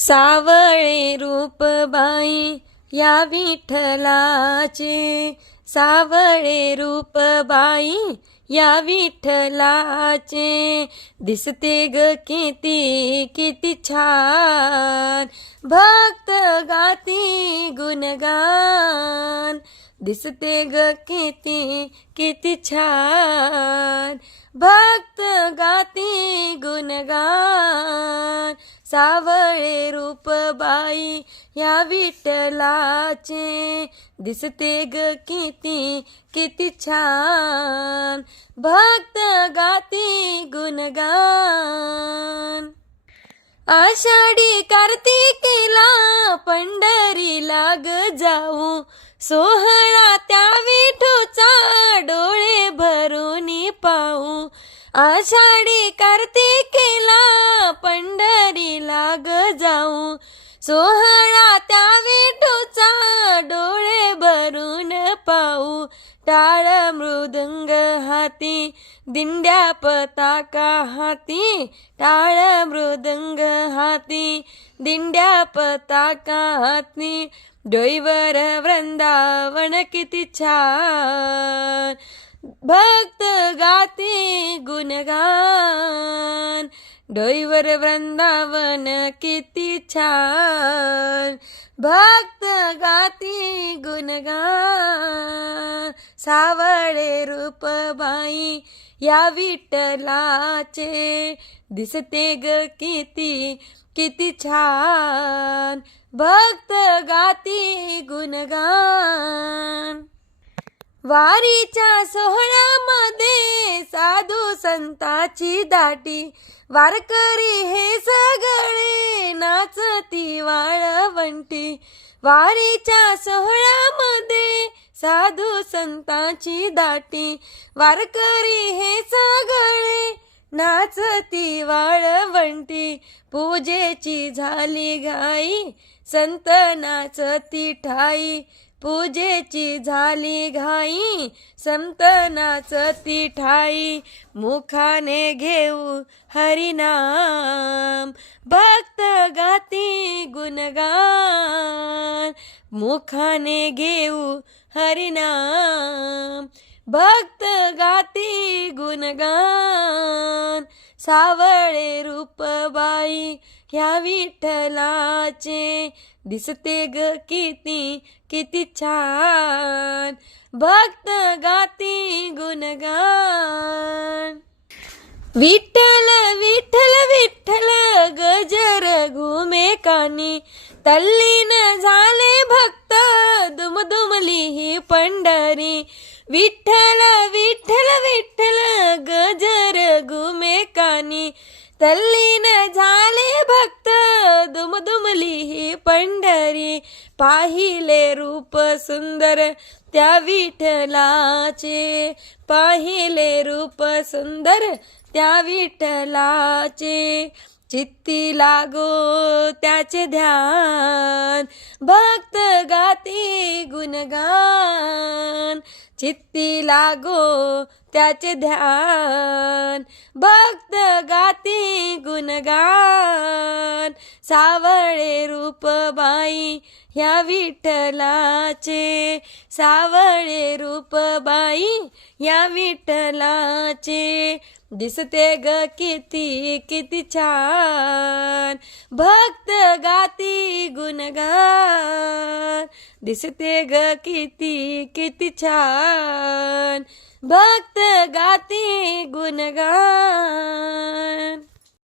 सावळे रूप बाई या विठ्ठलाचे. सावळे रूप बाई या विठ्ठलाचे. दिसते ग किती किती छान. भक्त गाती गुणगान. दिसते ग किती किती छान. भक्त गाती गुणगान. सावळे रूप बाई या विठ्ठलाचे. दिसते ग किती किती छान. भक्त गाती गुणगान. आषाढी कार्तिकीला पंढरीला ग जाऊ. सोहळा त्या विठूचा डोळे भरून पाहू. आषाढी कार्तिक कार्तिकीला पंढरीला ग जाऊ. सोहळा त्या विठूचा डोळे भरून पाऊ टाळ मृदंग हाती दिंड्या पताका हाती. टाळ मृदंग हाती दिंड्या पताका हाती. डोईवर वृंदावन किती छान. भक्त गाती गुणगान. डोईवर वृंदावन किती छान. भक्त गाती गुणगान. सावळे रूप बाई या विठ्ठलाचे. दिसते ग किती किती छान. भक्त गाती गुणगान. वारीच्या सोहळ्यामध्ये साधू संताची दाटी. वारकरी हे सगळे नाचती वाळवंटी. वारीच्या सोहळ्यामध्ये साधू संताची दाटी. वारकरी हे सगळे नाचती वाळवंटी. पूजेची झाली घाई संत नाचती ठाई. पूजेची झाली घाई संतनाच ती ठाई मुखाने घेऊ हरिनाम. भक्त गाती गुणगान मुखाने घेऊ हरिनाम. भक्त गाती गुणगान सावळे रूपबाई ह्या विठ्ठलाचे दिसते ग किती किती छान. भक्त गाती गुणगान. विठ्ठल विठ्ठल विठ्ठल गजर घुमे कानी तल्लीन झाले भक्त दुमदुमली ही पंढरी. विठ्ठल विठ्ठल विठ्ठल गजर घुमे कानी तल्लीन पंढरी पाहिले रूप सुंदर त्या विठ्ठलाचे. पाहिले रूप सुंदर त्या विठ्ठलाचे. चित्ती लागो त्याचे ध्यान. भक्त गाती गुणगान. चित्ती लागो त्याचे ध्यान भक्त गाती गुणगान. सावळे रूप बाई ह्या विठ्ठलाचे. सावळे रूप बाई ह्या विठ्ठलाचे. दिसते ग किती किती छान. भक्त गाती गुणगान. दिसते ग किती किती छान. भक्त गाती गुणगान.